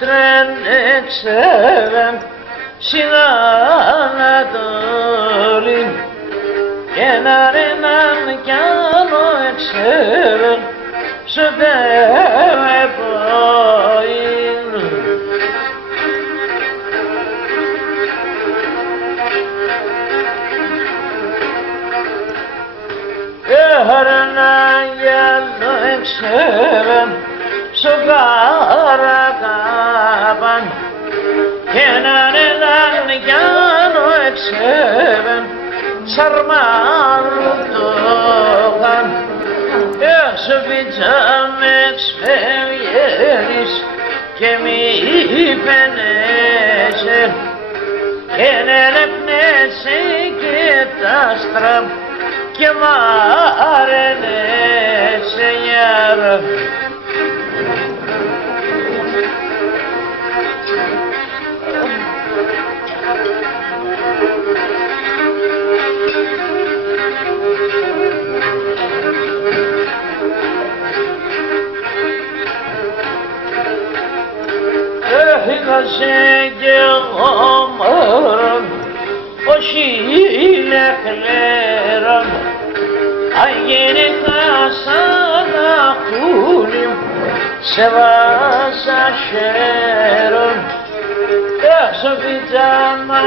Τρένεξε στην Ανατολή και να ρέναν κι άλλο εξέρεν σου δεν ποήν. Και ρέναν κι άλλο εξέρεν σου καρακάπαν και να ρέναν κι άλλο εξέρεν σαρμάρτωχαν έσω πιτζάμε εξφεύγερεις και μη πενέσαι και νερεπνέσαι και τα στραμ και μάρενέσαι γιάρα. Έχασε κι εγώ μωρόν, όχι είναι κλέρον, αγέννητα σαν αχούλι, σε βάσα χέρον, έσω πιτζάμα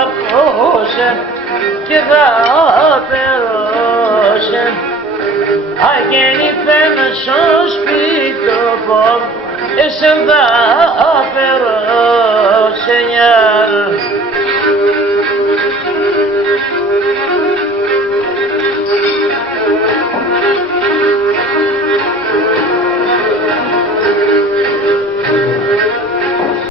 απόσε και θα περώσε, αγέννηθεν στο σπίτο πόμ, εσεν θα